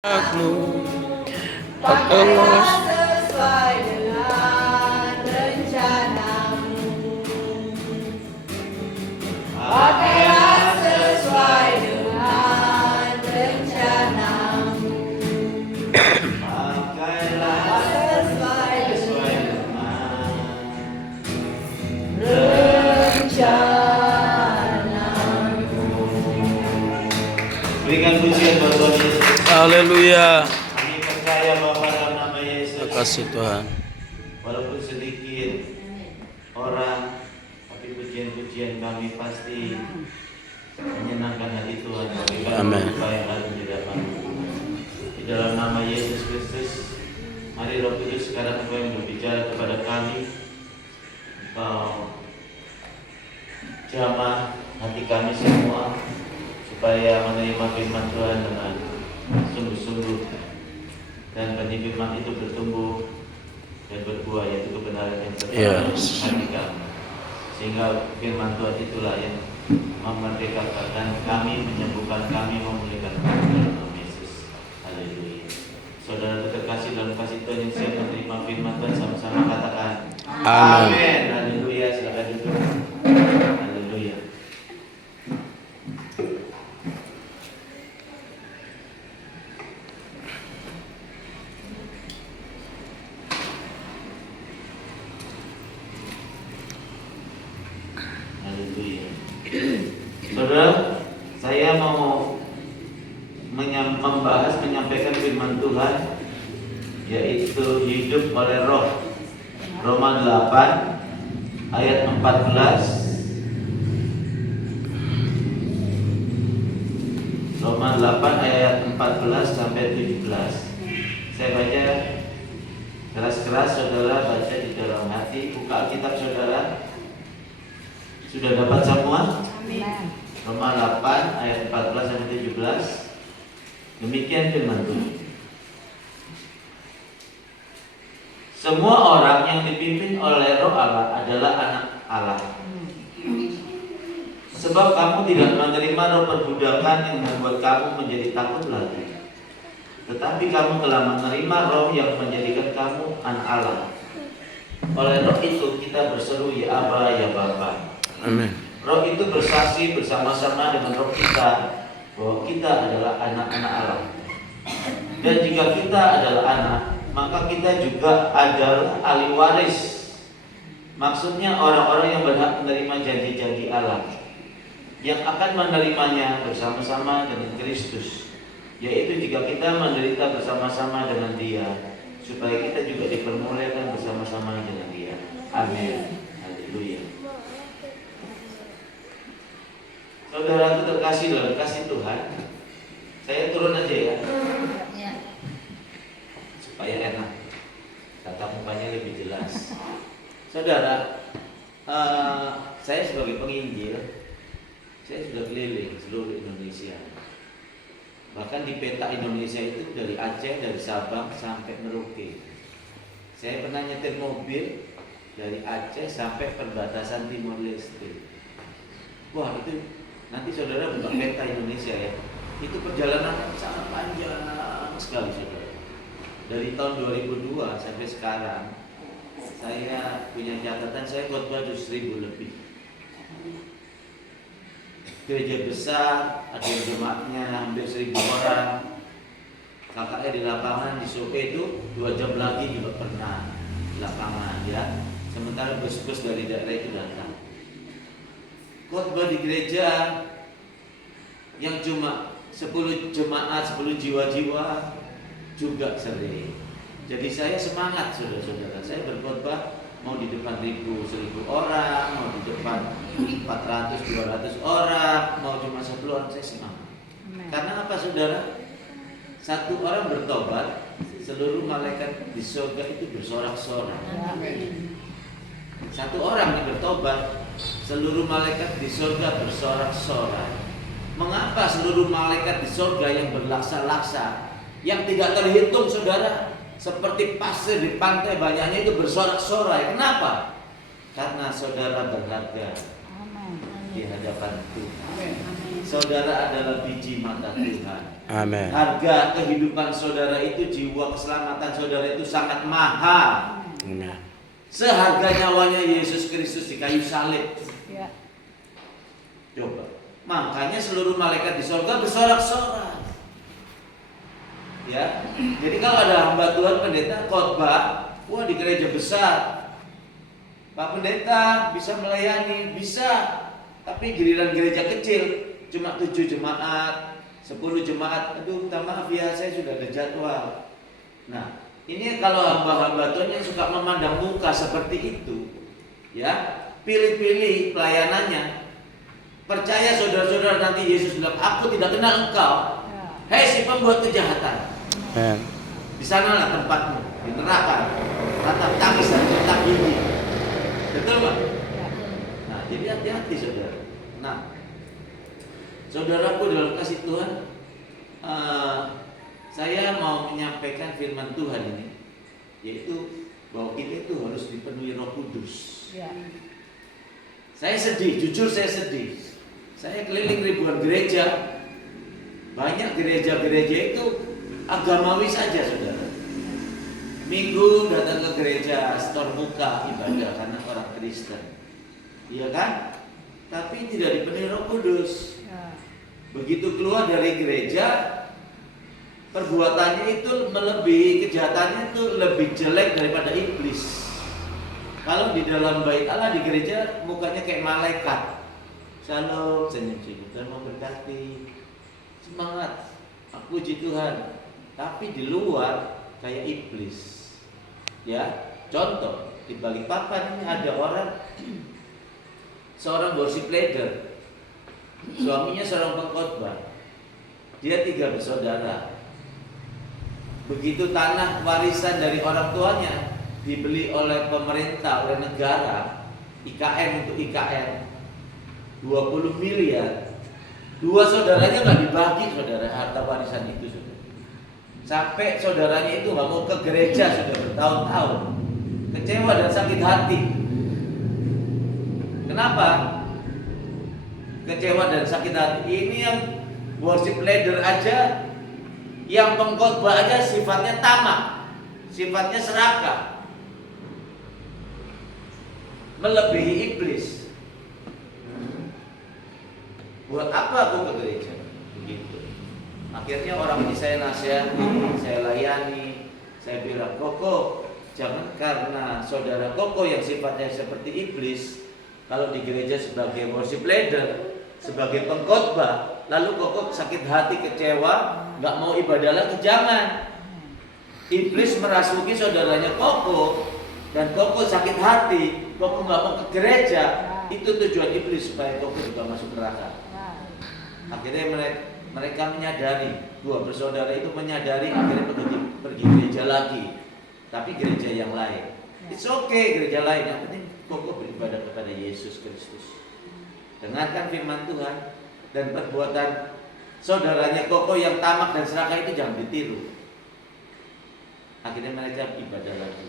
Aku Pakailah sesuai dengan rencanamu. Pakailah sesuai dengan rencanamu. Pakailah Sesuai sesuai dengan rencanamu. Berikan pujian buat Tuhan Yesus. Haleluya. Kami percaya Bapa dalam nama Yesus. Terima kasih Tuhan. Walaupun sedikit orang, tapi pujian-pujian kami pasti menyenangkan hati Tuhan. Amin. Supaya hati di hadapan. Di dalam nama Yesus Kristus, mari Roh Kudus sekarang Engkau yang berbicara kepada kami. Engkau jamah hati kami semua supaya menerima firman Tuhan dengan sungguh-sungguh, dan benih firman itu bertumbuh dan berbuah, yaitu kebenaran yang terdalam Yes. hati kami, sehingga firman Tuhan itulah yang memerdekakan kami, menyembuhkan kami, memulihkan kami dalam nama Yesus. Haleluya. Saudara terkasih dalam kasih Tuhan yang siap menerima firman Tuhan, sama-sama katakan Amin. Amin. Haleluya. Silakan duduk. Haleluya. Haleluya. Saudara, saya mau menyampaikan firman Tuhan, yaitu hidup oleh Roh. Roma 8 ayat 14. Roma 8 ayat 14 sampai 17. Saya baca keras-keras, saudara baca di dalam hati. Buka Alkitab saudara. Sudah dapat semua? Roma 8 ayat 14 sampai 17. Demikian firman Tuhan. Semua orang yang dipimpin oleh Roh Allah adalah anak Allah. Sebab kamu tidak menerima roh perbudakan yang membuat kamu menjadi takut lagi, tetapi kamu telah menerima roh yang menjadikan kamu anak Allah. Oleh roh itu kita berseru, ya Aba, ya Bapa. Amin. Roh itu bersaksi bersama-sama dengan roh kita bahwa kita adalah anak-anak Allah. Dan jika kita adalah anak, maka kita juga adalah ahli waris. Maksudnya orang-orang yang berhak menerima janji-janji Allah, yang akan menerimanya bersama-sama dengan Kristus, yaitu jika kita menderita bersama-sama dengan Dia, supaya kita juga dipermuliakan bersama-sama dengan Dia. Amin. Haleluya. Saudara terkasih dalam kasih Tuhan, saya turun aja ya, supaya enak, tatap mukanya lebih jelas. Saudara, saya sebagai penginjil, saya sudah keliling seluruh Indonesia. Bahkan di peta Indonesia itu dari Aceh, dari Sabang sampai Merauke. Saya pernah nyetir mobil dari Aceh sampai perbatasan Timor Leste. Wah, itu nanti saudara buka peta Indonesia ya. Itu perjalanan sangat panjang sekali saudara. Dari tahun 2002 sampai sekarang, saya punya catatan, saya khotbah 1.000 lebih. Gereja besar, ada yang jemaatnya hampir 1.000 orang. KKR di lapangan di Sope itu 2 jam lagi juga pernah di lapangan ya. Sementara bus-bus dari daerah itu datang. Khotbah di gereja yang cuma 10 jemaat, 10 jiwa-jiwa juga sering. Jadi saya semangat saudara-saudara. Saya berkhotbah mau di depan 1.000 orang, mau di depan 400, 200 orang, mau cuma 10 orang, saya semangat. Karena apa saudara? Satu orang bertobat, seluruh malaikat di surga itu bersorak-sorak. Satu orang yang bertobat, seluruh malaikat di surga bersorak-sorak. Mengapa seluruh malaikat di surga yang berlaksa-laksa, yang tidak terhitung saudara, seperti pasir di pantai banyaknya itu bersorak-sorai? Kenapa? Karena saudara berharga di hadapan Tuhan. Saudara adalah biji mata Tuhan. Amin. Harga kehidupan saudara itu, jiwa keselamatan saudara itu sangat mahal. Amin. Seharga nyawanya Yesus Kristus di kayu salib. Ya. Coba. Makanya seluruh malaikat di sorga bersorak-sorak. Ya. Jadi kalau ada hamba Tuhan pendeta khotbah, wah di gereja besar, Pak Pendeta bisa melayani, bisa. Tapi giliran gereja kecil, cuma 7 jemaat, 10 jemaat, aduh minta maaf ya, saya sudah ada jadwal. Nah, ini kalau hamba-hamba Tuhan yang suka memandang muka seperti itu, ya, pilih-pilih pelayanannya. Percaya saudara-saudara, nanti Yesus bilang, aku tidak kenal engkau, hei si pembuat kejahatan. Amin. Di sanalah tempatmu, di neraka, tatap tangis dan tatap gigi. Betul Pak? Nah, jadi hati-hati saudara. Nah, saudaraku dalam kasih Tuhan, saya mau menyampaikan firman Tuhan ini, yaitu bahwa kita itu harus dipenuhi Roh Kudus. Ya. Saya sedih, jujur saya sedih. Saya keliling ribuan gereja, banyak gereja-gereja itu agamawi saja saudara. Minggu datang ke gereja, setor muka ibadah karena orang Kristen, iya kan? Tapi tidak dipenuhi Roh Kudus. Begitu keluar dari gereja, perbuatannya itu melebihi, kejahatannya itu lebih jelek daripada iblis. Kalau di dalam bait Allah di gereja mukanya kayak malaikat, shalom, senyum-senyum, Tuhan memberkati, semangat, aku puji Tuhan. Tapi di luar kayak iblis. Ya, contoh di Balikpapan ini ada orang, seorang worship leader, suaminya seorang pengkhotbah, dia 3 bersaudara. Begitu tanah warisan dari orang tuanya dibeli oleh pemerintah, oleh negara, IKN untuk IKN 20 miliar, 2 saudaranya nggak dibagi saudara harta warisan itu saudara. Sampai saudaranya itu nggak mau ke gereja sudah bertahun-tahun, kecewa dan sakit hati. Kenapa? Kecewa dan sakit hati. Ini yang worship leader aja, yang pengkhotbah aja sifatnya tamak, sifatnya serakah, melebihi iblis. Buat apa aku ke gereja? Begitu. Akhirnya orang ini saya nasihati, saya layani, saya bilang, Koko, jangan karena saudara Koko yang sifatnya seperti iblis, kalau di gereja sebagai worship leader, sebagai pengkhotbah, lalu Koko sakit hati, kecewa, nggak mau ibadah lagi, jangan. Iblis merasuki saudaranya Koko, dan Koko sakit hati, Koko nggak mau ke gereja, itu tujuan iblis supaya Koko juga masuk neraka. Akhirnya mereka menyadari, 2 bersaudara itu menyadari, akhirnya pergi gereja lagi, tapi gereja yang lain. It's okay gereja lain, yang penting Koko beribadah kepada Yesus Kristus. Dengarkan firman Tuhan, dan perbuatan saudaranya Koko yang tamak dan serakah itu jangan ditiru. Akhirnya mereka ibadah lagi.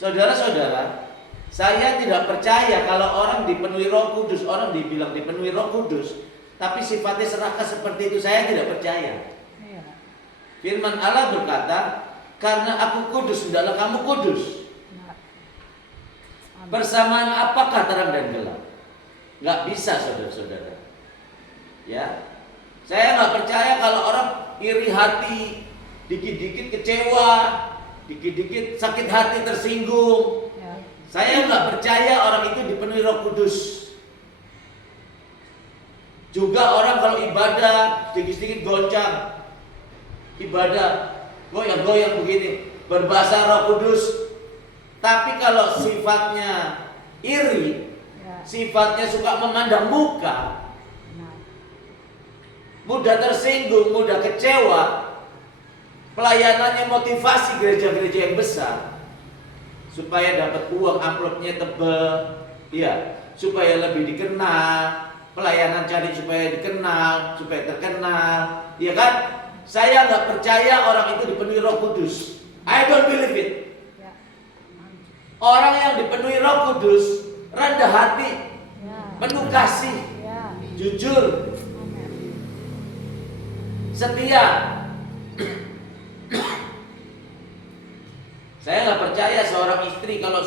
Saudara-saudara, saya tidak percaya kalau orang dipenuhi Roh Kudus, orang dibilang dipenuhi Roh Kudus, tapi sifatnya serakah seperti itu, saya tidak percaya. Firman Allah berkata, karena aku kudus, hendaklah kamu kudus. Persamaan apakah terang dan gelap? Nggak bisa saudara-saudara. Ya, saya nggak percaya kalau orang iri hati, dikit-dikit kecewa, dikit-dikit sakit hati, tersinggung. Saya nggak percaya orang itu dipenuhi Roh Kudus. Juga orang kalau ibadah sedikit-sedikit goncang, ibadah goyang-goyang begini, berbahasa Roh Kudus. Tapi kalau sifatnya iri, sifatnya suka memandang muka, mudah tersinggung, mudah kecewa, pelayanannya motivasi gereja-gereja yang besar supaya dapat uang, amplopnya tebal, ya, supaya lebih dikenal. Pelayanan cari supaya dikenal, supaya terkenal, ya kan? Saya nggak percaya orang itu dipenuhi Roh Kudus. I don't believe it. Orang yang dipenuhi Roh Kudus rendah hati, penuh kasih, jujur. setia. Saya nggak percaya seorang istri kalau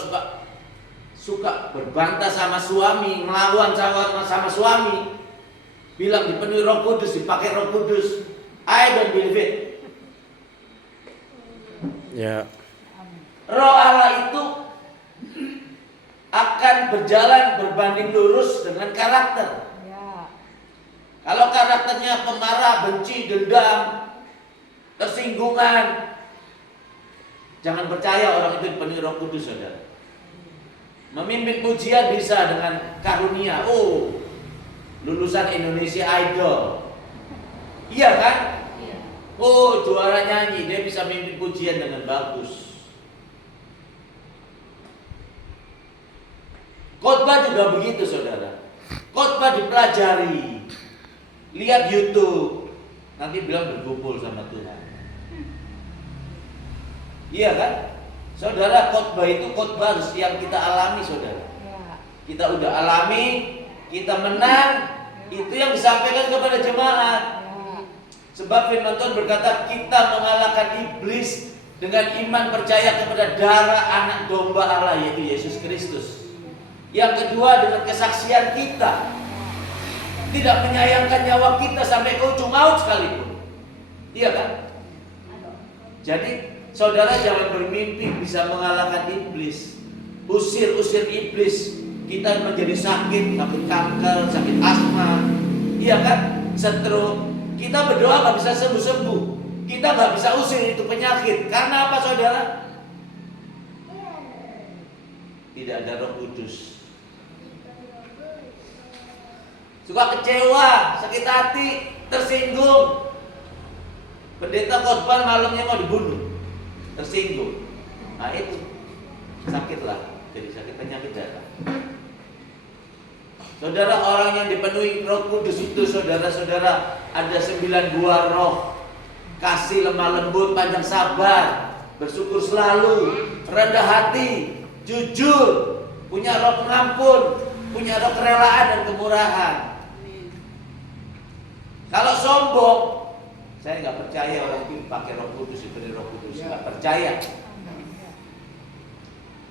suka berbantah sama suami, melawan sama suami, bilang dipenuhi Roh Kudus, dipakai Roh Kudus. I don't believe it. Ya. Roh Allah itu akan berjalan berbanding lurus dengan karakter. Kalau karakternya pemarah, benci, dendam, tersinggungan, jangan percaya orang itu dipenuhi Roh Kudus, saudara. Memimpin pujian bisa dengan karunia. Oh, lulusan Indonesia Idol. Iya kan? Oh, juara nyanyi, dia bisa memimpin pujian dengan bagus. Khotbah juga begitu, saudara. Khotbah dipelajari. Lihat YouTube, nanti bilang berkumpul sama Tuhan. Iya kan? Saudara, khotbah itu khotbah harus yang kita alami, saudara. Kita udah alami, kita menang, itu yang disampaikan kepada jemaat. Sebab firman Tuhan berkata, kita mengalahkan iblis dengan iman percaya kepada darah anak domba Allah, yaitu Yesus Kristus. Yang kedua, dengan kesaksian kita, tidak menyayangkan nyawa kita sampai ke ujung maut sekalipun. Iya kan? Jadi saudara jangan bermimpi bisa mengalahkan iblis. Usir iblis. Kita menjadi sakit kanker, sakit asma. Iya kan? Stroke. Kita berdoa gak bisa sembuh-sembuh. Kita gak bisa usir itu penyakit. Karena apa, saudara? Tidak ada Roh Kudus. Suka kecewa, sakit hati, tersinggung. Pendeta khotbah malamnya mau dibunuh, tersinggung. Nah itu sakitlah, jadi sakit penyakit darah. Saudara, orang yang dipenuhi Roh Kudus itu, saudara-saudara, ada 9 buah roh. Kasih, lemah lembut, panjang sabar, bersyukur selalu, rendah hati, jujur, punya roh pengampun, punya roh kerelaan dan kemurahan. Kalau sombong, saya nggak percaya orang itu pakai Roh Kudus, diberi Roh Kudus, nggak percaya.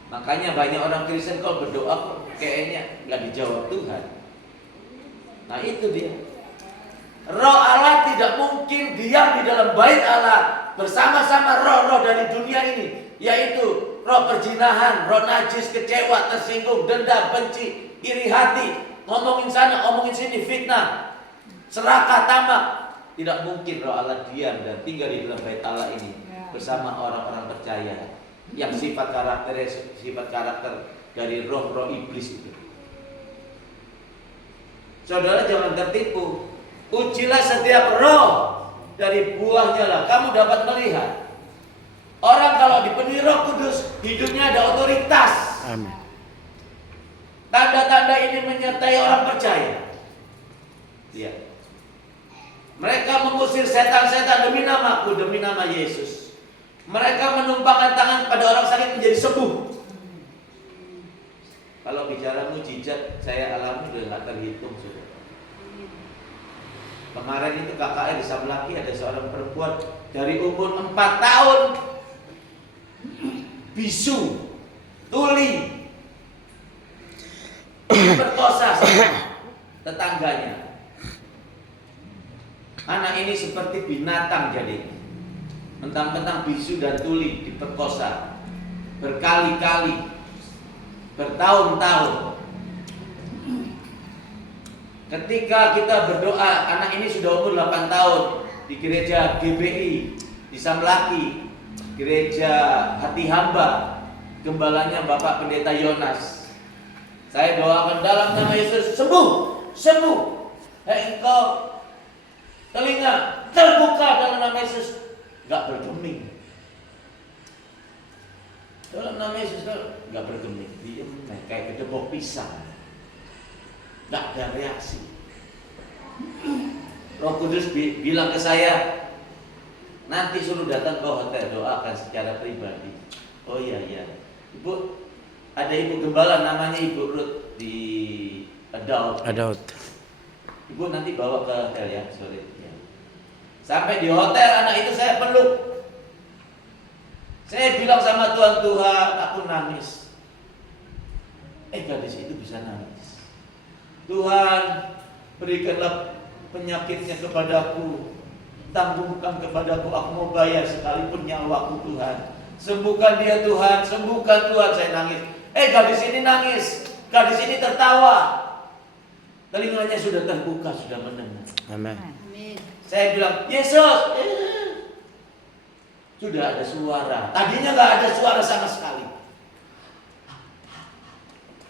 Makanya banyak orang Kristen kalau berdoa kayaknya nggak dijawab Tuhan. Nah itu dia. Roh Allah tidak mungkin diam di dalam bait Allah bersama-sama roh-roh dari dunia ini, yaitu roh perzinahan, roh najis, kecewa, tersinggung, dendam, benci, iri hati, ngomongin sana, ngomongin sini, fitnah, serakah, tamak. Tidak mungkin roh Allah diam dan tinggal di dalam bait Allah ini bersama orang-orang percaya yang sifat karakter dari roh-roh iblis itu. Saudara jangan tertipu. Ujilah setiap roh, dari buahnya lah kamu dapat melihat. Orang kalau dipenuhi Roh Kudus, hidupnya ada otoritas. Amin. Tanda-tanda ini menyertai orang percaya. Lihat. Mereka mengusir setan-setan demi namaku, demi nama Yesus. Mereka menumpangkan tangan pada orang sakit menjadi sembuh. Kalau bicara mujizat, saya alami sudah nggak terhitung, sudah. Kemarin itu KKR di Samlaki ada seorang perempuan dari umur 4 tahun, bisu, tuli, diperkosa sama tetangganya. Anak ini seperti binatang jadi, mentang-mentang bisu dan tuli diperkosa berkali-kali, bertahun-tahun. Ketika kita berdoa, anak ini sudah umur 8 tahun di gereja GBI di Samlaki, gereja Hati Hamba, gembalanya Bapak Pendeta Yonas. Saya doakan dalam nama Yesus, sembuh, sembuh. Hei engkau telinga terbuka dalam nama Yesus, nggak bergeming. Dalam nama Yesus nggak bergeming, diam kayak kedebok pisang. Nggak ada reaksi. Roh Kudus bilang ke saya, nanti suruh datang ke hotel, doakan secara pribadi. Oh iya, Ibu, ada ibu gembala namanya Ibu Ruth di Adult. Adult. Ibu nanti bawa ke hotel ya, sore ya. Sampai di hotel anak itu saya peluk. Saya bilang sama Tuhan, Tuhan, aku nangis. Gadis itu bisa nangis. Tuhan, berikanlah penyakitnya kepadaku, tanggungkan kepadaku, aku mau bayar sekalipun nyawaku Tuhan. Sembuhkan dia Tuhan, sembuhkan Tuhan. Saya nangis. Gadis ini nangis, gadis ini tertawa. Telinganya sudah terbuka, sudah mendengar. Amin. Saya bilang, Yesus, sudah ada suara. Tadinya nggak ada suara sama sekali.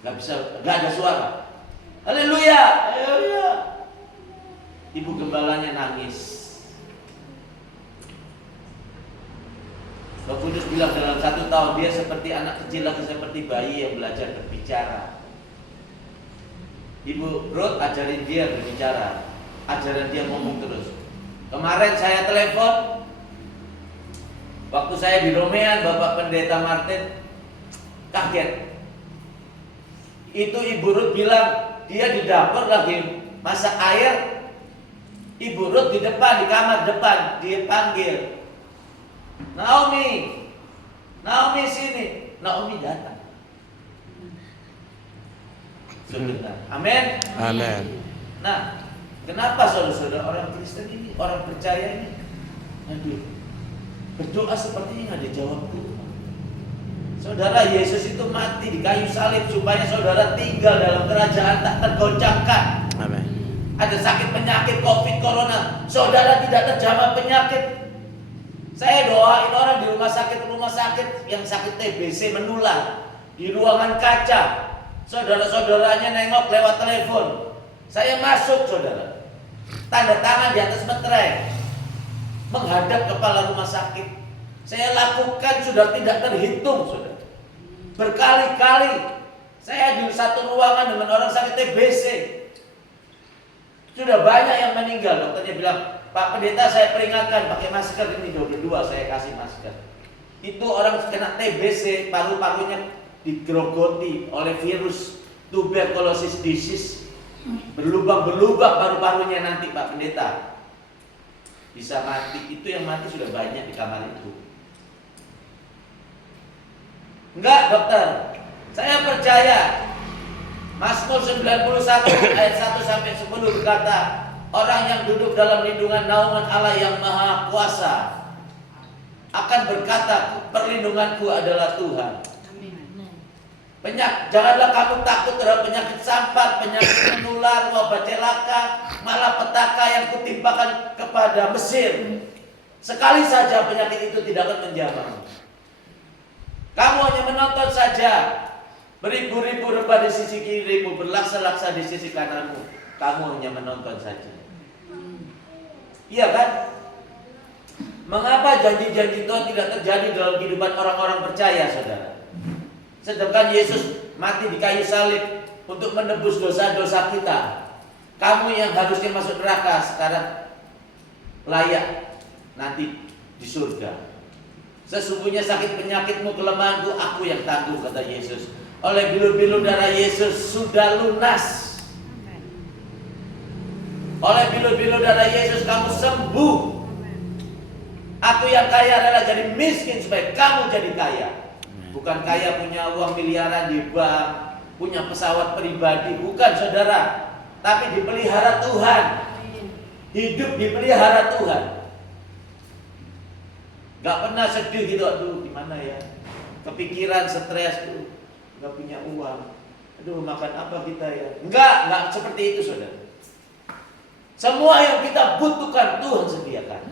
Nggak ada suara. Haleluya, haleluya. Ibu gembalanya nangis. Roh Kudus bilang dalam 1 tahun dia seperti anak kecil lagi, seperti bayi yang belajar berbicara. Ibu Ruth ajarin dia berbicara, ajaran dia ngomong terus. Kemarin saya telepon, waktu saya di Romean, Bapak Pendeta Martin kaget. Itu Ibu Ruth bilang dia di dapur lagi masak air. Ibu Ruth di depan, di kamar depan, dia panggil, Naomi, Naomi sini. Naomi datang. Saudara, amin. Amin. Nah, kenapa saudara-saudara orang Kristen ini, orang percaya ini, berdoa seperti ini nggak dijawab Tuhan? Saudara, Yesus itu mati di kayu salib supaya saudara tinggal dalam kerajaan tak tergoncangkan. Amin. Ada sakit penyakit COVID, corona, saudara tidak terjamah penyakit. Saya doain orang di rumah sakit yang sakit TBC menular di ruangan kaca. Saudara-saudaranya nengok lewat telepon. Saya masuk, saudara. Tanda tangan di atas metereng, menghadap kepala rumah sakit. Saya lakukan sudah tidak terhitung, saudara. Berkali-kali saya di satu ruangan dengan orang sakit TBC. Sudah banyak yang meninggal. Dokternya bilang, Pak Pendeta, saya peringatkan pakai masker ini, berdua saya kasih masker. Itu orang kena TBC, paru-parunya digerogoti oleh virus tuberculosis disease. Berlubang-berlubang paru-parunya nanti Pak Pendeta. Bisa mati. Itu yang mati sudah banyak di kamar itu. Enggak, dokter. Saya percaya. Mazmur 91 ayat 1 sampai 10 berkata, orang yang duduk dalam lindungan naungan Allah yang Maha Kuasa akan berkata, perlindunganku adalah Tuhan. Janganlah kamu takut terhadap penyakit sampat, penyakit menular, wabah celaka, malapetaka yang kutimpakan kepada Mesir. Sekali saja penyakit itu tidak akan menjamah. Kamu hanya menonton saja. Beribu-ribu rebah di sisi kirimu, berlaksa-laksa di sisi kananmu. Kamu hanya menonton saja. Iya kan? Mengapa janji-janji Tuhan tidak terjadi dalam kehidupan orang-orang percaya, saudara? Sedangkan Yesus mati di kayu salib untuk menebus dosa-dosa kita. Kamu yang harusnya masuk neraka sekarang layak nanti di surga. Sesungguhnya sakit penyakitmu, kelemahanku, aku yang tanggung, kata Yesus. Oleh bilur-bilur darah Yesus sudah lunas. Oleh bilur-bilur darah Yesus kamu sembuh. Aku yang kaya adalah jadi miskin supaya kamu jadi kaya. Bukan kaya punya uang miliaran di bank, punya pesawat pribadi, bukan, saudara. Tapi dipelihara Tuhan. Hidup dipelihara Tuhan. Gak pernah sedih gitu, aduh gimana ya, kepikiran, stres tuh, gak punya uang, aduh makan apa kita ya. Enggak seperti itu, saudara. Semua yang kita butuhkan Tuhan sediakan.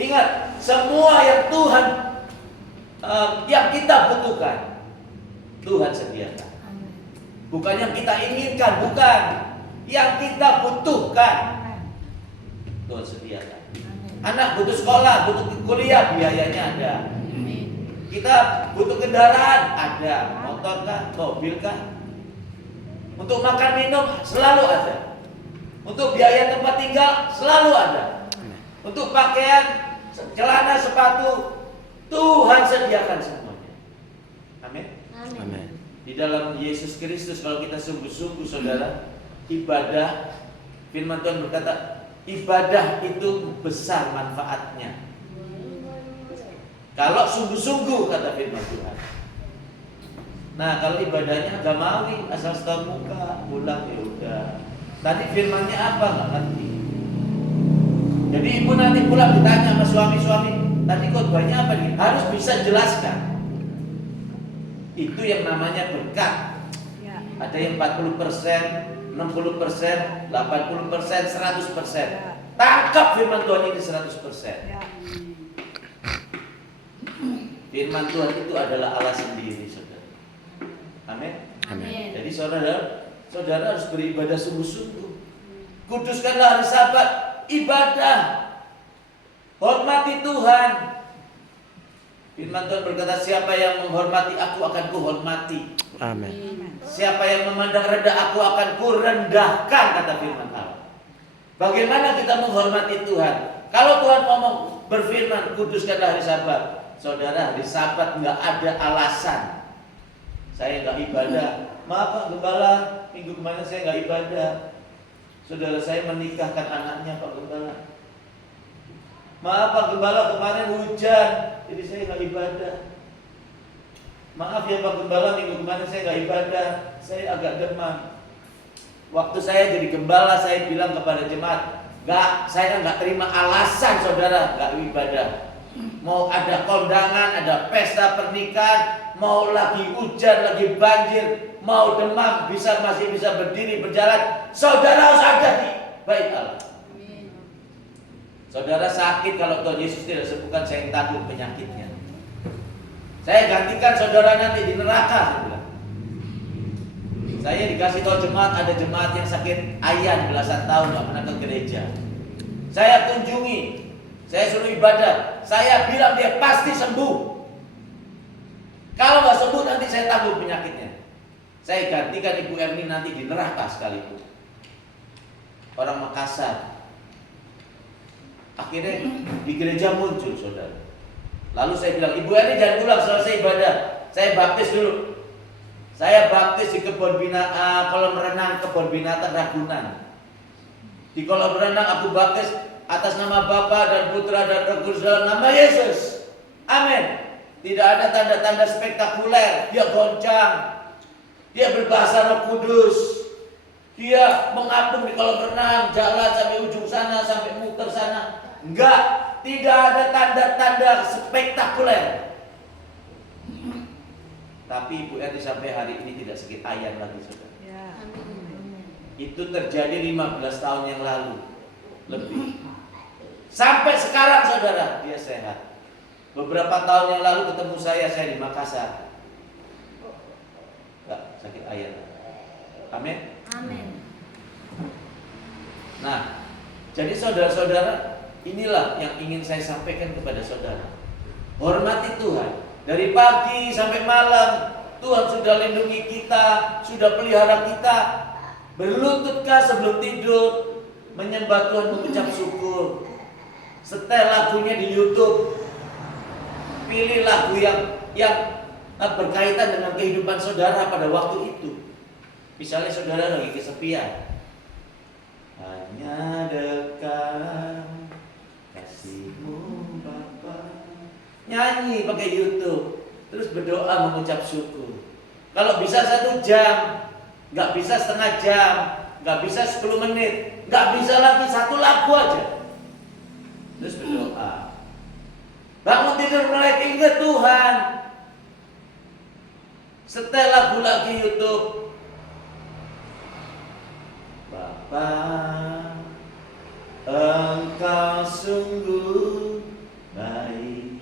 Ingat, semua yang Tuhan yang kita butuhkan Tuhan sediakan. Bukan yang kita inginkan, bukan. Yang kita butuhkan Tuhan sediakan. Anak butuh sekolah, butuh kuliah, biayanya ada. Kita butuh kendaraan, ada. Motor kah, mobil kah? Untuk makan minum selalu ada. Untuk biaya tempat tinggal selalu ada. Untuk pakaian, celana, sepatu, Tuhan sediakan semuanya. Amin. Amin. Di dalam Yesus Kristus kalau kita sungguh-sungguh, saudara, ibadah, firman Tuhan berkata, ibadah itu besar manfaatnya. Kalau sungguh-sungguh kata firman Tuhan. Nah, kalau ibadahnya agamawi, asal setor muka, pulang ya udah. Tadi firmannya apa nggak ngerti. Jadi ibu nanti pulang ditanya sama suami-suami, tadi khotbahnya apa nih? Harus bisa jelaskan. Itu yang namanya berkat. Ya. Ada yang 40%, 60%, 80%, 100%. Ya. Tangkap firman Tuhan ini 100%. Ya. Firman Tuhan itu adalah Allah sendiri, saudara. Amin. Amin. Jadi saudara harus beribadah sungguh-sungguh. Kuduskanlah hari Sabat, ibadah. Hormati Tuhan. Firman Tuhan berkata, siapa yang menghormati aku akan kuhormati. Amin. Siapa yang memandang rendah aku akan kurendahkan, kata firman Allah. Bagaimana kita menghormati Tuhan? Kalau Tuhan ngomong berfirman, kuduskanlah hari Sabat. Saudara, hari Sabat nggak ada alasan. Saya nggak ibadah. Maaf Pak Gembala, minggu kemarin saya nggak ibadah. Saudara saya menikahkan anaknya Pak Gembala. Maaf Pak Gembala, kemarin hujan, jadi saya nggak ibadah. Maaf ya Pak Gembala, minggu kemarin saya nggak ibadah, saya agak demam. Waktu saya jadi gembala, saya bilang kepada jemaat, saya nggak terima alasan saudara nggak ibadah. Mau ada kondangan, ada pesta pernikahan, mau lagi hujan, lagi banjir, mau demam, masih bisa berdiri, berjalan, saudara harus ada di bait Allah. Saudara sakit, kalau Tuhan Yesus tidak sembuhkan, saya yang tanggung penyakitnya. Saya gantikan saudara nanti di neraka, saya bilang. Saya dikasih tahu jemaat, ada jemaat yang sakit ayan belasan tahun nggak pernah ke gereja. Saya kunjungi, saya suruh ibadah, saya bilang dia pasti sembuh. Kalau nggak sembuh nanti saya tanggung penyakitnya. Saya gantikan Ibu Erni nanti di neraka sekalipun. Orang Makassar. Akhirnya di gereja muncul saudara. Lalu saya bilang, Ibu Erni jangan pulang selesai ibadah, saya baptis dulu. Saya baptis di kolam renang kebun binatang Ragunan. Di kolam renang aku baptis atas nama Bapa dan Putra dan Roh Kudus dalam nama Yesus. Amin. Tidak ada tanda-tanda spektakuler. Dia goncang, dia berbahasa Roh Kudus, dia mengapung di kolam renang, jalan sampai ujung sana, sampai muter sana. Enggak, tidak ada tanda-tanda spektakuler. Tapi Ibu Erni sampai hari ini tidak sakit ayan lagi, saudara. Ya. Itu terjadi 15 tahun yang lalu lebih. Sampai sekarang saudara dia sehat. Beberapa tahun yang lalu ketemu saya di Makassar. Enggak sakit ayan. Amin. Amin. Nah, jadi saudara-saudara, inilah yang ingin saya sampaikan kepada saudara. Hormati Tuhan. Dari pagi sampai malam Tuhan sudah lindungi kita, sudah pelihara kita. Berlututkah sebelum tidur, menyembah Tuhan, mengucap syukur. Setel lagunya di YouTube. Pilih lagu yang berkaitan dengan kehidupan saudara pada waktu itu. Misalnya saudara lagi kesepian, hanya dekat kasihmu Bapa. Nyanyi pakai YouTube, terus berdoa mengucap syukur. Kalau bisa 1 jam, nggak bisa setengah jam, nggak bisa 10 menit, nggak bisa lagi 1 lagu aja. Terus berdoa. Bangun tidur mulai ingat Tuhan. Setel lagu lagi YouTube. Bapa, Engkau sungguh baik,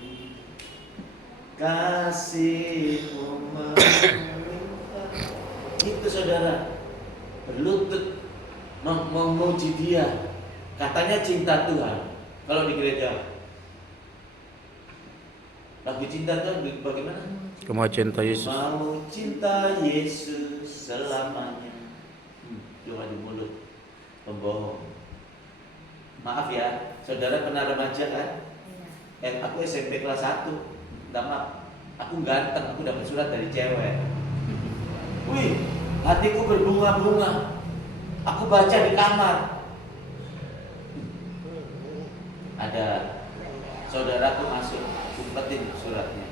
kasih-Mu melimpah. Itu saudara, berlutut memuji Dia. Katanya cinta Tuhan. Kalau di gereja, lagu cinta Tuhan bagaimana? Kamu cinta Yesus. Mau cinta Yesus selamanya. Cuma di mulut pembohong. Maaf ya, saudara pernah remaja kan? Aku SMP kelas 1. Maaf, aku ganteng, aku dapat surat dari cewek. Wih, hatiku berbunga-bunga. Aku baca di kamar. Ada saudaraku masuk, umpetin suratnya.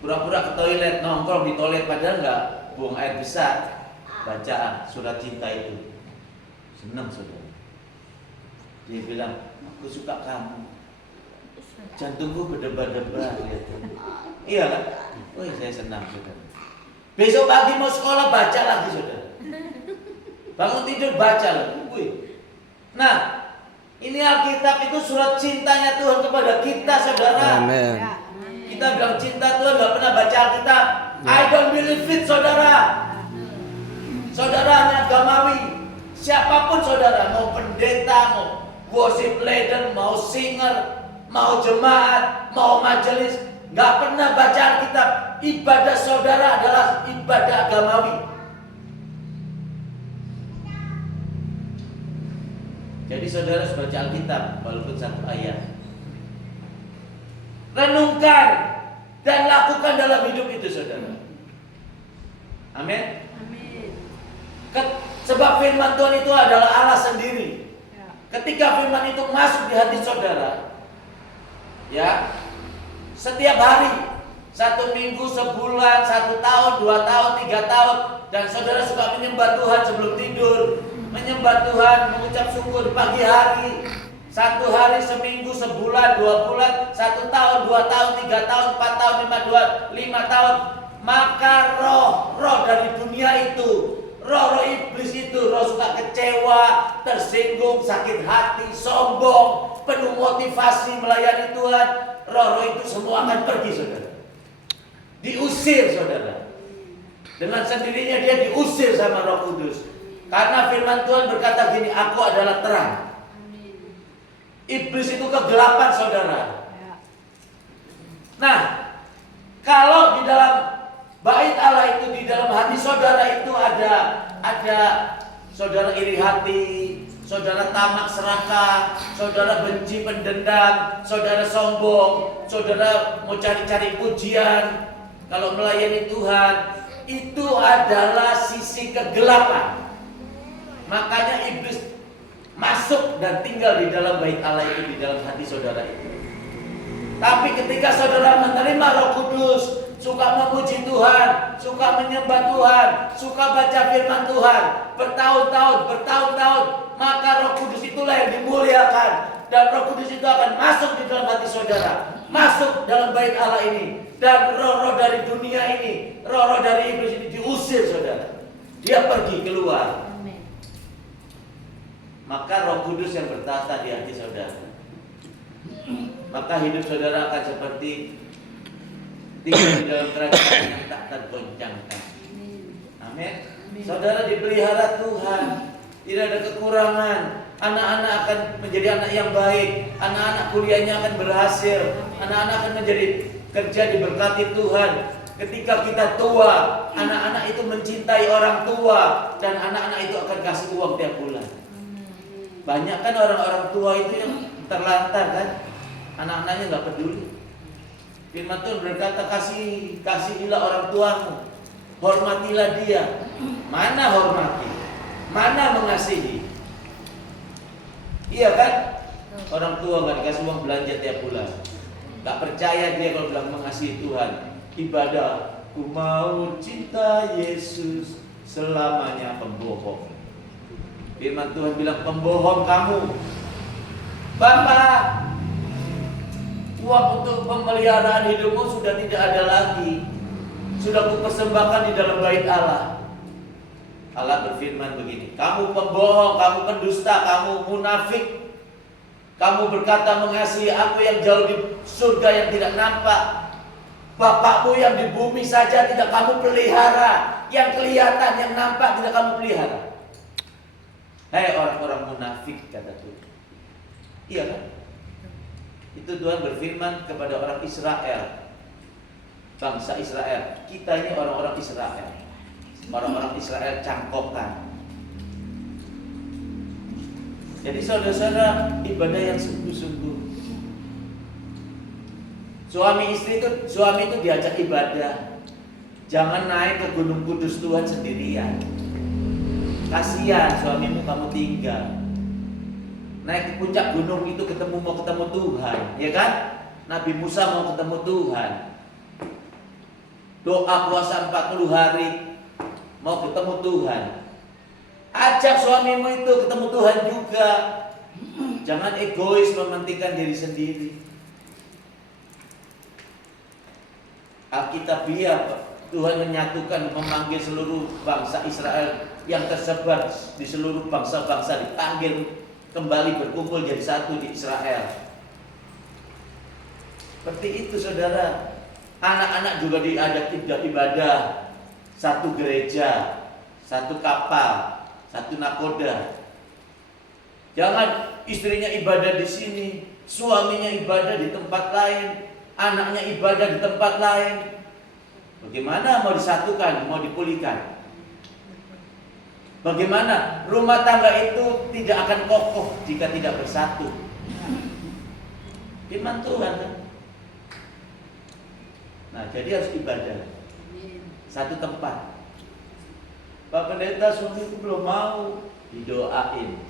Pura-pura ke toilet, nongkrong di toilet padahal nggak buang air besar. Bacaan surat cinta itu. Senang saudara. Dia bilang, aku suka kamu. Jantungku berdebar-debar. Iya kan? Oh saya senang saudara. Besok pagi mau sekolah baca lagi saudara. Bangun tidur baca lagi. Nah, ini Alkitab itu surat cintanya Tuhan kepada kita saudara. Amin. Kita bilang cinta Tuhan nggak pernah baca Alkitab. I don't believe it saudara. Saudara hanya agamawi. Siapapun saudara, mau pendeta, mau worship leader, mau singer, mau jemaat, mau majelis, nggak pernah baca Alkitab. Ibadah saudara adalah ibadah agamawi. Jadi saudara harus baca Alkitab walaupun satu ayat. Renungkan dan lakukan dalam hidup itu saudara. Amin. Sebab firman Tuhan itu adalah Allah sendiri. Ketika firman itu masuk di hati saudara, ya, setiap hari, 1 minggu, sebulan, 1 tahun, 2 tahun, 3 tahun, dan saudara suka menyembah Tuhan sebelum tidur, menyembah Tuhan, mengucap syukur di pagi hari, 1 hari, seminggu, sebulan, 2 bulan, 1 tahun, 2 tahun, 3 tahun, 4 tahun, 5 tahun, maka roh dari dunia itu, roh iblis itu, roh suka kecewa, tersinggung, sakit hati, sombong, penuh motivasi melayani Tuhan, roh itu semua akan pergi saudara. Diusir saudara. Dengan sendirinya dia diusir sama Roh Kudus. Karena firman Tuhan berkata gini, aku adalah terang. Iblis itu kegelapan saudara. Nah, kalau di dalam bait Allah itu, di dalam hati saudara itu ada saudara iri hati, saudara tamak serakah, saudara benci pendendam, saudara sombong, saudara mau cari-cari pujian. Kalau melayani Tuhan, itu adalah sisi kegelapan. Makanya iblis masuk dan tinggal di dalam bait Allah itu, di dalam hati saudara itu. Tapi ketika saudara menerima Roh Kudus, suka memuji Tuhan, suka menyembah Tuhan, suka baca firman Tuhan, bertahun-tahun, maka Roh Kudus itulah yang dimuliakan. Dan Roh Kudus itu akan masuk di dalam hati saudara, masuk dalam bait Allah ini. Dan roh-roh dari dunia ini, roh-roh dari iblis ini diusir saudara. Dia pergi keluar. Maka Roh Kudus yang bertata di hati saudara. Maka hidup saudara akan seperti tinggal di dalam kerajaan yang tak tergoncangkan. Amin. Saudara dipelihara Tuhan, tidak ada kekurangan. Anak-anak akan menjadi anak yang baik. Anak-anak kuliahnya akan berhasil. Anak-anak akan menjadi kerja diberkati Tuhan. Ketika kita tua, anak-anak itu mencintai orang tua, dan anak-anak itu akan kasih uang tiap bulan. Banyak kan orang-orang tua itu yang terlantar kan, anak-anaknya nggak peduli. Firman Tuhan berkata, kasihilah orang tuamu, hormatilah dia. Mana hormati? Mana mengasihi? Iya kan? Orang tua nggak dikasih uang belanja tiap bulan. Gak percaya dia kalau bilang mengasihi Tuhan. Ibadah, ku mau cinta Yesus selamanya, pembohong. Firman Tuhan bilang, pembohong kamu. Bapak, uang untuk pemeliharaan hidupmu sudah tidak ada lagi. Sudah kupersembahkan di dalam bait Allah. Allah berfirman begini, kamu pembohong, kamu pendusta, kamu munafik. Kamu berkata mengasihi aku yang jauh di surga yang tidak nampak. Bapakmu yang di bumi saja tidak kamu pelihara. Yang kelihatan, yang nampak tidak kamu pelihara. Hei orang-orang munafik, kata Tuhan. Iya kan? Itu Tuhan berfirman kepada orang Israel, bangsa Israel. Kita ini orang-orang Israel. Orang-orang Israel cangkokan. Jadi saudara-saudara, ibadah yang sungguh-sungguh. Suami itu diajak ibadah. Jangan naik ke Gunung Kudus Tuhan sendirian. Kasihan suamimu kamu tinggal. naik ke puncak gunung itu mau ketemu Tuhan, ya kan? Nabi Musa mau ketemu Tuhan. Doa puasa 40 hari mau ketemu Tuhan. Ajak suamimu itu ketemu Tuhan juga. Jangan egois mementingkan diri sendiri. Alkitabiah, Tuhan menyatukan, memanggil seluruh bangsa Israel yang tersebar di seluruh bangsa-bangsa, dipanggil kembali berkumpul jadi satu di Israel. Seperti itu saudara. Anak-anak juga diajak ibadah. Satu gereja, satu kapal, satu nakoda. Jangan istrinya ibadah di sini, suaminya ibadah di tempat lain, anaknya ibadah di tempat lain. Bagaimana mau disatukan, mau dipulihkan? Bagaimana rumah tangga itu tidak akan kokoh jika tidak bersatu? Firman Tuhan kan? Nah, jadi harus ibadah satu tempat. Pak Pendeta, suamiku belum mau, didoain.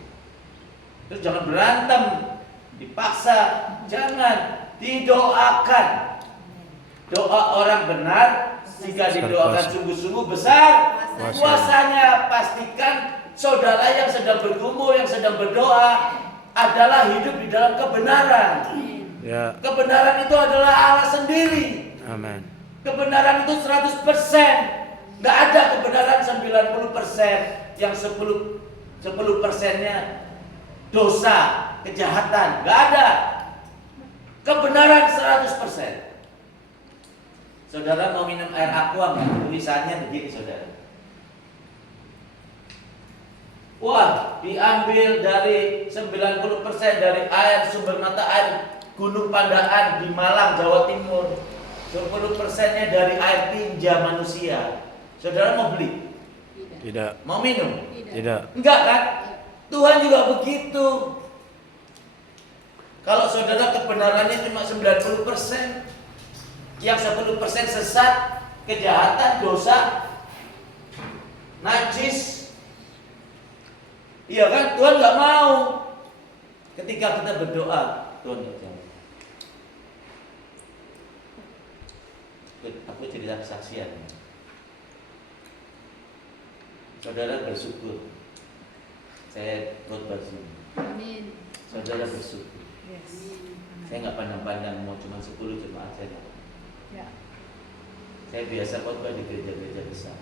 Terus jangan berantem, dipaksa, jangan, didoakan. Doa orang benar, jika didoakan sungguh-sungguh besar kuasanya. Pastikan saudara yang sedang bergumul, yang sedang berdoa adalah hidup di dalam kebenaran. Ya. Kebenaran itu adalah Allah sendiri. Amin. Kebenaran itu 100%. Nggak ada kebenaran 90%. Yang 10%-nya dosa, kejahatan. Nggak ada. Kebenaran 100%. Saudara mau minum air aqua nggak? Tulisannya begini saudara. Wah, diambil dari 90% dari air sumber mata air Gunung Pandaan di Malang, Jawa Timur. 10%-nya dari air tinja manusia. Saudara mau beli? Tidak. Mau minum? Tidak. Enggak kan? Tuhan juga begitu. Kalau saudara kebenarannya cuma 90%, yang 10% sesat, kejahatan, dosa, najis. Iya kan? Tuhan nggak mau. Ketika kita berdoa, Tuhan nggak jawab. Aku cerita kesaksian. Saudara bersyukur. Saya khotbah sini. Amin. Saudara bersyukur. Yes. Saya nggak pandang-pandang mau cuma 10 jemaat saya nggak. Ya. Saya biasa khotbah di gereja-gereja besar.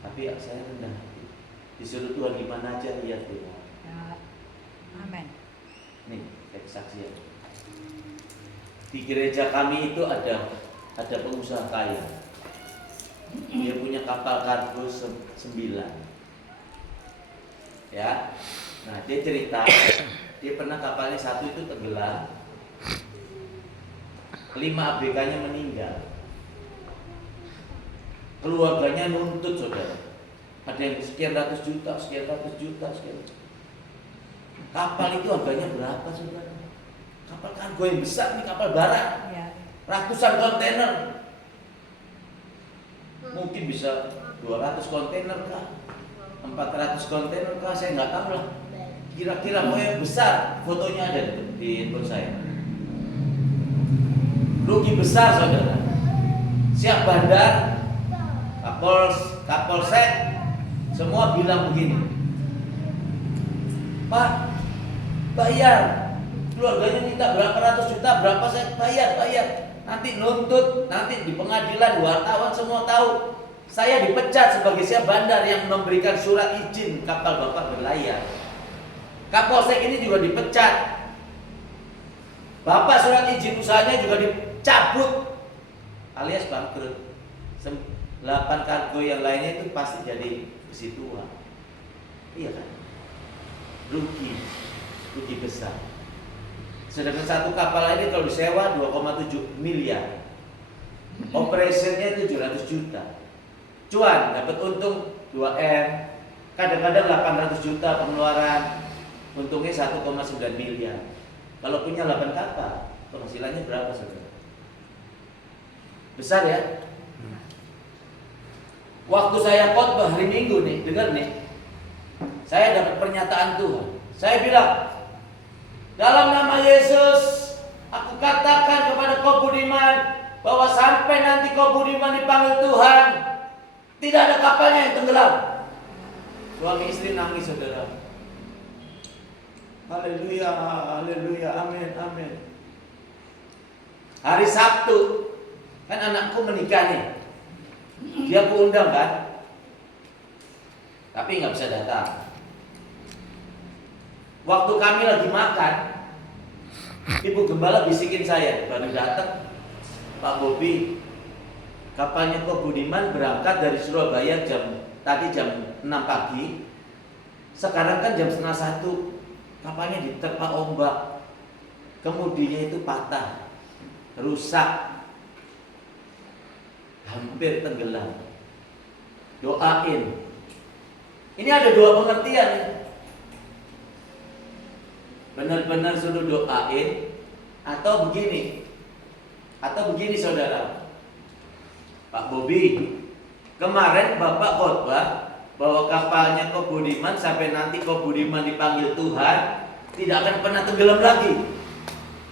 Tapi saya rendah hati. Disuruh Tuhan gimana aja lihat Tuhan. Ya. Amin. Nih, saya kesaksian. Di gereja kami itu ada pengusaha kaya. Dia punya kapal kargo 9. Ya. Nah, dia cerita dia pernah kapalnya satu itu tenggelam. 5 ABK-nya meninggal. Keluarganya nuntut saudara. Ada yang sekian ratus juta, sekian ratus juta, sekian. Kapal itu harganya berapa saudara? Kapal kargo yang besar nih, kapal barat. Ya. Ratusan kontainer. Mungkin bisa 200 kontainer kah? 400 kontainer kah? Saya nggak tahu lah. Kira-kira pokoknya besar. Fotonya ada di handphone saya. Rugi besar saudara. Siap bandar, Kapolsek, semua bilang begini, Pak, bayar. Keluarganya minta berapa ratus juta, berapa saya bayar. Nanti nuntut, nanti di pengadilan wartawan semua tahu. Saya dipecat sebagai siap bandar yang memberikan surat izin kapal Bapak berlayar. Kapolsek ini juga dipecat. Bapak surat izin usahanya juga dicabut alias bangkrut. 8 kargo yang lainnya itu pasti jadi besi tua. Iya kan? Rugi besar. Sedangkan satu kapal ini kalau disewa 2,7 miliar. Operationnya 700 juta. Cuan dapat untung 2M. Kadang-kadang 800 juta pengeluaran. Untungnya 1,9 miliar. Kalau punya 8 kapal, penghasilannya berapa saudara? Besar ya? Waktu saya khotbah hari Minggu nih, dengar nih. Saya dapat pernyataan Tuhan. Saya bilang, Dalam nama Yesus, aku katakan kepada kau Budiman, bahwa sampai nanti kau Budiman dipanggil Tuhan, tidak ada kapalnya yang tenggelam. Suami istri nangis, saudara. Haleluya, haleluya, amin, amin. Hari Sabtu, kan anakku menikah nih. Dia aku undang kan, tapi nggak bisa datang. Waktu kami lagi makan, Ibu Gembala bisikin saya, baru datang, Pak Bobi, kapalnya kok Budiman berangkat dari Surabaya tadi jam 6 pagi. Sekarang kan jam setengah 1. Kapalnya diterpa ombak. Kemudinya itu patah, rusak, hampir tenggelam. Doain. Ini ada dua pengertian. Benar-benar suruh doain, atau begini saudara. Pak Bobi, kemarin Bapak khotbah bahwa kapalnya Ko Budiman sampai nanti Ko Budiman dipanggil Tuhan tidak akan pernah tenggelam lagi.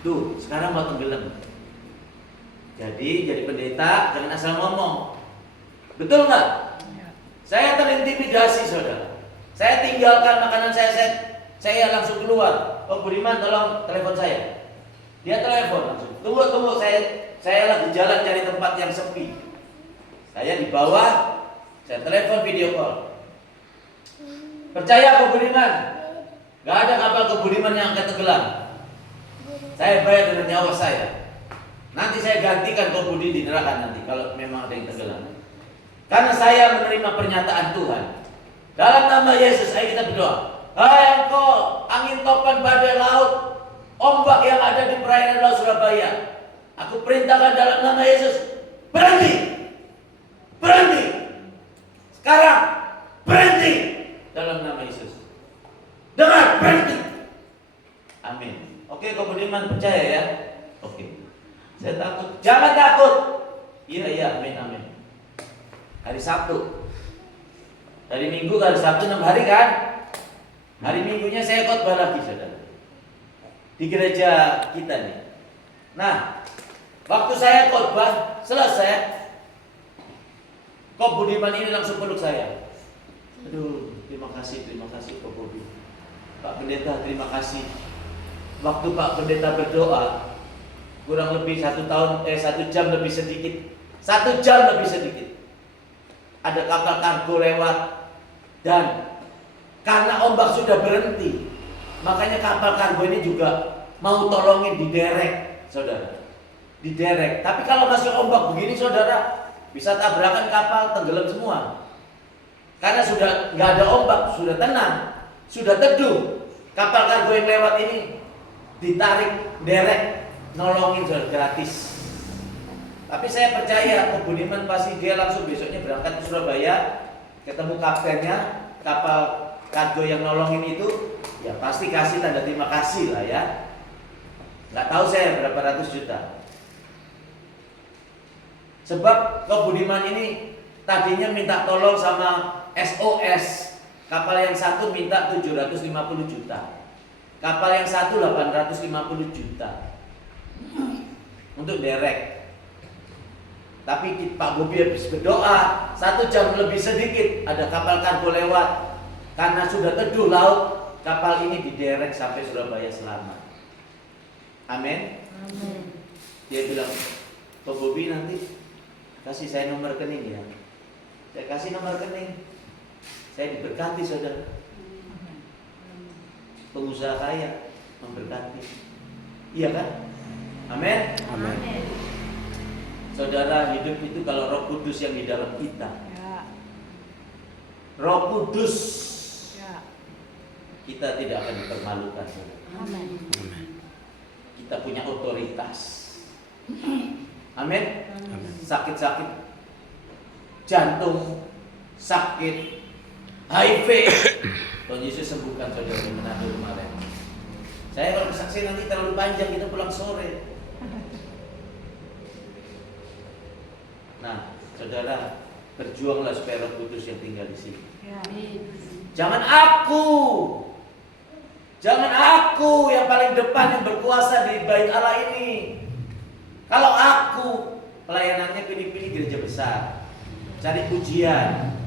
Tuh, sekarang mau tenggelam. Jadi pendeta jangan asal ngomong. Betul nggak? Saya terintimidasi, saudara. Saya tinggalkan makanan saya langsung keluar. Oh Budiman, tolong telepon saya. Dia telepon langsung. Tunggu, saya lagi jalan cari tempat yang sepi. Saya di bawah, saya telepon video call. Percaya Ko Budiman, gak ada kapal Ko Budiman yang akan tenggelam. Saya bayar dengan nyawa saya. Nanti saya gantikan Ko Budi di neraka nanti kalau memang ada yang tenggelam. Karena saya menerima pernyataan Tuhan. Dalam nama Yesus, ayo kita berdoa. Hai engkau, angin topan badai laut, ombak yang ada di perairan Laut Surabaya, aku perintahkan dalam nama Yesus, berhenti. Sekarang berhenti dalam nama Yesus. Dengar, berhenti. Amin. Oke, Ko Budiman percaya ya? Oke. Saya takut. Jangan takut. Iya, amin. Hari Sabtu. Hari Minggu ke hari Sabtu 6 hari kan? Hari Minggunya saya khotbah lagi, saudara. Di gereja kita nih. Nah, waktu saya khotbah selesai, Ko Budiman ini langsung peluk saya. Aduh, terima kasih Ko Budi. Pak Pendeta, terima kasih. Waktu Pak Pendeta berdoa, kurang lebih 1 jam lebih sedikit. 1 jam lebih sedikit. Ada kapal kargo lewat dan karena ombak sudah berhenti, makanya kapal kargo ini juga mau tolongin diderek, saudara. Diderek. Tapi kalau masih ombak begini, saudara, bisa tabrakan kapal, tenggelam semua. Karena sudah nggak ada ombak, sudah tenang, sudah teduh. Kapal kargo yang lewat ini ditarik, derek, nolongin, saudara, gratis. Tapi saya percaya Ko Budiman pasti dia langsung besoknya berangkat ke Surabaya, ketemu kaptennya, kapal kargo yang nolongin itu, ya pasti kasih tanda terima kasih lah ya. Nggak tahu saya berapa ratus juta. Sebab Ko Budiman ini tadinya minta tolong sama SOS. Kapal yang satu minta 750 juta. Kapal yang satu 850 juta. Untuk derek. Tapi Pak Bobi habis berdoa, 1 jam lebih sedikit ada kapal kargo lewat. Karena sudah teduh laut, kapal ini diderek sampai Surabaya selamat. Amin. Dia bilang, Pak Bobi nanti kasih saya nomor rekening ya. Saya kasih nomor rekening. Saya diberkati, saudara. Pengusaha kaya memberkati. Iya kan? Amin. Saudara, hidup itu kalau Roh Kudus yang di dalam kita. Ya. Roh Kudus. Ya. Kita tidak akan dipermalukan, saudara. Amin. Kita punya otoritas. Amin. Sakit-sakit jantung, sakit HIV, Tuhan Yesus sembuhkan, saudara, di Manado kemarin. Saya kalau bersaksi nanti terlalu panjang, kita pulang sore. Nah, saudara, berjuanglah supaya Roh Kudus yang tinggal di sini. Ya. Jangan aku. Jangan aku yang paling depan yang berkuasa di bait Allah ini. Kalau aku, pelayanannya pilih-pilih gereja besar, cari pujian,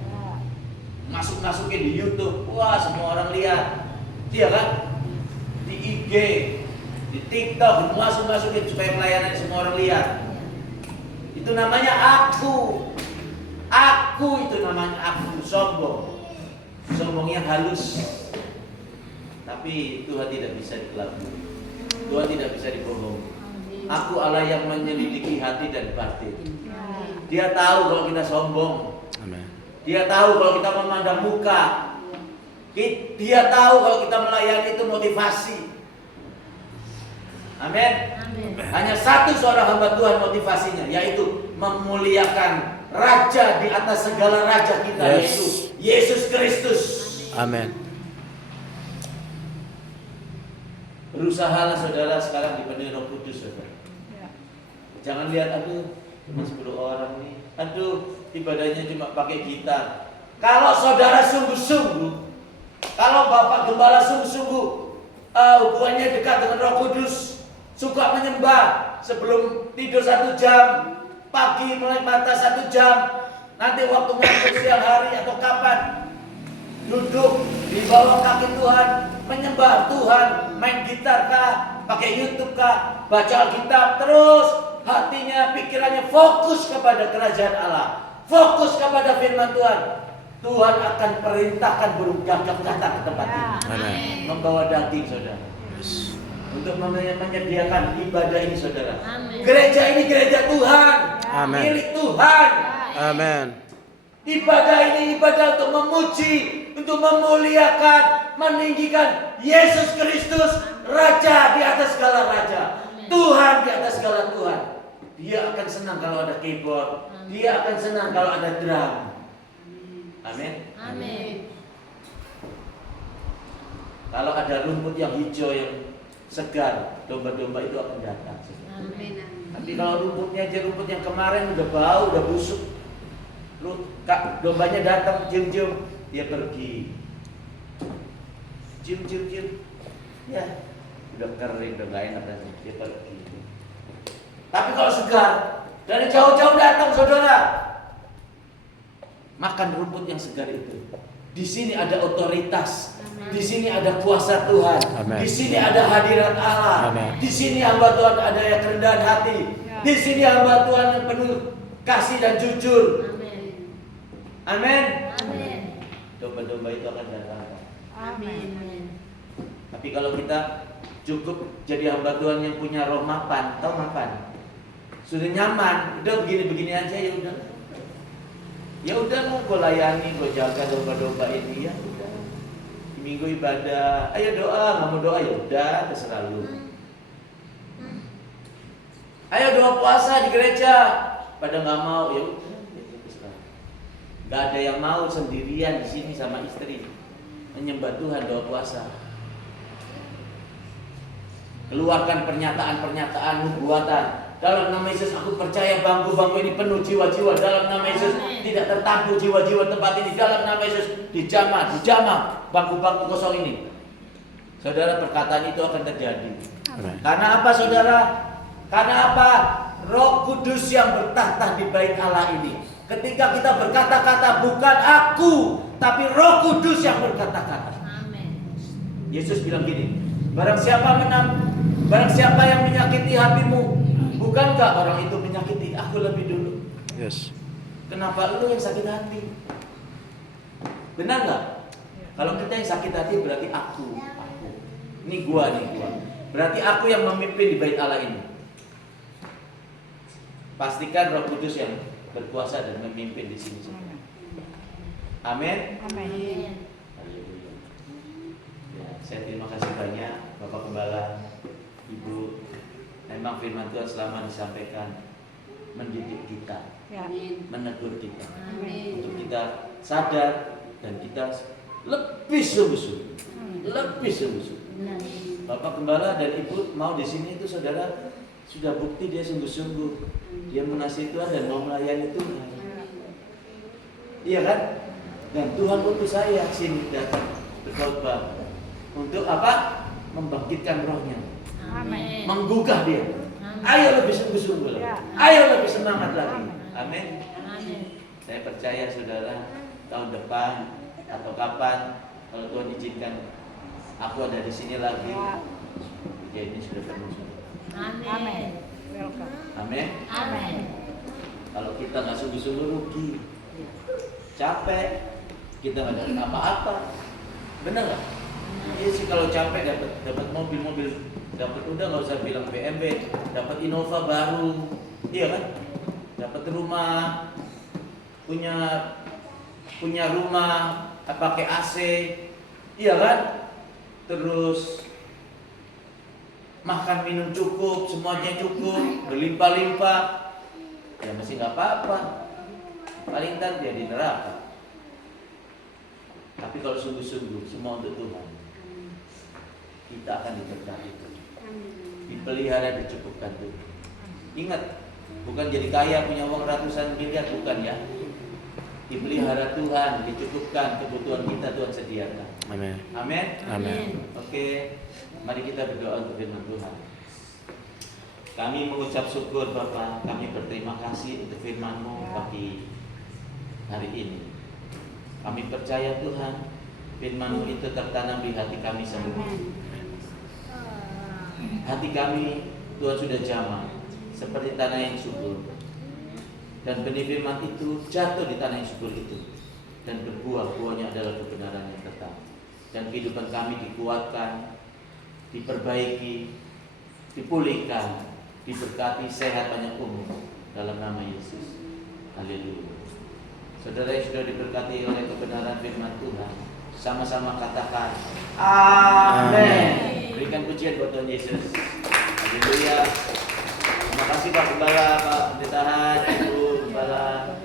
masukin di YouTube, wah semua orang lihat, iya kan? Di IG, di TikTok, masukin supaya pelayanan semua orang lihat. Itu namanya aku. Aku itu namanya aku, sombong. Sombongnya halus. Tapi Tuhan tidak bisa dikelabui. Tuhan tidak bisa dibohongi. Aku Allah yang menyelidiki hati dan batin. Dia tahu kalau kita sombong. Amin. Dia tahu kalau kita memandang muka. Dia tahu kalau kita melayani itu motivasi. Amin. Hanya satu seorang hamba Tuhan motivasinya, yaitu memuliakan Raja di atas segala raja kita, yaitu Yesus Kristus. Amin. Berusahalah saudara sekarang dipenuhi Roh Kudus, saudara. Jangan lihat, aduh cuma 10 orang nih, aduh ibadahnya cuma pakai gitar. Kalau saudara sungguh-sungguh, kalau Bapak Gembala sungguh-sungguh hubungannya dekat dengan Roh Kudus, suka menyembah sebelum tidur 1 jam, pagi melek mata 1 jam, nanti waktu ngantuk siang hari atau kapan, duduk di bawah kaki Tuhan, menyembah Tuhan, main gitar kah, pakai YouTube kah, baca Alkitab, terus hatinya, pikirannya fokus kepada kerajaan Allah, fokus kepada firman Tuhan. Tuhan akan perintahkan burung gagak datang ke tempat ini, membawa daging, saudara, untuk menyediakan ibadah ini, saudara. Gereja ini gereja Tuhan, milik Tuhan. Amin. Ibadah ini ibadah untuk memuji, untuk memuliakan, meninggikan Yesus Kristus, Raja di atas segala raja, Tuhan di atas segala Tuhan. Dia akan senang kalau ada keyboard, dia akan senang kalau ada drum. Amin. Kalau ada rumput yang hijau yang segar, domba-domba itu akan datang. Tapi kalau rumputnya aja rumput yang kemarin udah bau, udah busuk, dombanya datang, cium-cium, dia pergi. Cium-cium, ya udah kering, udah gak enak, dia pergi. Tapi kalau segar, dari jauh-jauh datang, saudara, makan rumput yang segar itu. Di sini ada otoritas, di sini ada kuasa Tuhan, di sini ada hadirat Allah, di sini hamba Tuhan ada yang kerendahan hati, di sini hamba Tuhan yang penuh kasih dan jujur. Amin. Domba-domba itu akan datang. Tapi kalau kita cukup jadi hamba Tuhan yang punya roh mapan, tahu mapan? Sudah nyaman, udah begini-begini aja, ya udah. Ya udahlah, gue layani, gue jaga domba-domba ini, ya udah. Minggu ibadah, ayo doa, nggak mau doa ya udah, terserah lu. Ayo doa puasa di gereja, pada nggak mau ya udah, terserah. Nggak ada yang mau sendirian di sini sama istri menyembah Tuhan doa puasa. Keluarkan pernyataan-pernyataan nubuatan. Dalam nama Yesus aku percaya bangku-bangku ini penuh jiwa-jiwa. Dalam nama Yesus tidak tertampung jiwa-jiwa tempat ini. Dalam nama Yesus dijamah bangku-bangku kosong ini. Saudara, perkataan itu akan terjadi. Karena apa, saudara? Karena apa? Roh Kudus yang bertahta di bait Allah ini. Ketika kita berkata-kata, bukan aku, tapi Roh Kudus yang berkata-kata. Yesus bilang gini, barang siapa yang menyakiti hatimu, bukankah orang itu menyakiti aku lebih dulu? Yes. Kenapa lu yang sakit hati? Benar nggak? Kalau kita yang sakit hati berarti aku. Ini gua. Berarti aku yang memimpin di bait Allah ini. Pastikan Roh Kudus yang berkuasa dan memimpin di sini. Amin. Haleluya. Ya, saya terima kasih banyak Bapak Gembala, Ibu. Memang firman Tuhan selama disampaikan mendidik kita, menegur kita, untuk kita sadar dan kita lebih sungguh-sungguh. Bapak Gembala dan Ibu mau di sini itu, saudara, sudah bukti dia sungguh-sungguh, dia mengasihi Tuhan dan mau melayani Tuhan. Iya kan? Dan Tuhan utus saya sini datang berkhotbah untuk apa? membangkitkan rohnya, Amin. menggugah dia. Amin. Ayo lebih sungguh-sungguh lagi. Ya. Ayo lebih semangat lagi. Amin. Amin. Amin. Saya percaya saudara, tahun depan atau kapan kalau Tuhan izinkan aku ada di sini lagi, ya ini sudah penuh sudah. Amin. Welcome. Amin. Amin. Kalau kita nggak sungguh-sungguh rugi, capek, kita nggak dapat apa-apa, benar nggak? Iya sih, kalau capek dapat mobil, dapat udah nggak usah bilang BMW, dapat Innova baru, iya kan? Dapat rumah, punya rumah, pakai AC, iya kan? Terus makan minum cukup, semuanya cukup, berlimpah-limpah, ya masih nggak apa-apa. Paling ntar dia di neraka. Tapi kalau sungguh-sungguh semua untuk Tuhan, kita akan diberkati, dipelihara, dicukupkan Tuhan. Ingat, bukan jadi kaya punya uang ratusan miliar, bukan ya. Dipelihara Tuhan, dicukupkan kebutuhan kita Tuhan sediakan. Amin. Amin. Amin. Oke, mari kita berdoa untuk firman Tuhan. Kami mengucap syukur Bapa, kami berterima kasih untuk firman-Mu pagi hari ini. Kami percaya Tuhan, firman-Mu itu tertanam di hati kami semua. Hati kami Tuhan sudah jamah seperti tanah yang subur. Dan benih firman itu jatuh di tanah yang subur itu, dan berbuah, buahnya adalah kebenaran yang tetap. Dan kehidupan kami dikuatkan, diperbaiki, dipulihkan, diberkati, sehat, banyak umur dalam nama Yesus. Haleluya. Saudara yang sudah diberkati oleh kebenaran firman Tuhan, sama-sama katakan amin. Berikan pujian buat Tuhan Yesus. Haleluya. Terima kasih Pak Gembala, Pak Pendeta Haj, Ibu Gembala.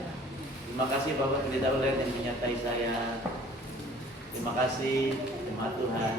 Terima kasih Bapak Pendeta Ulen yang menyertai saya. Terima kasih, jemaat Tuhan.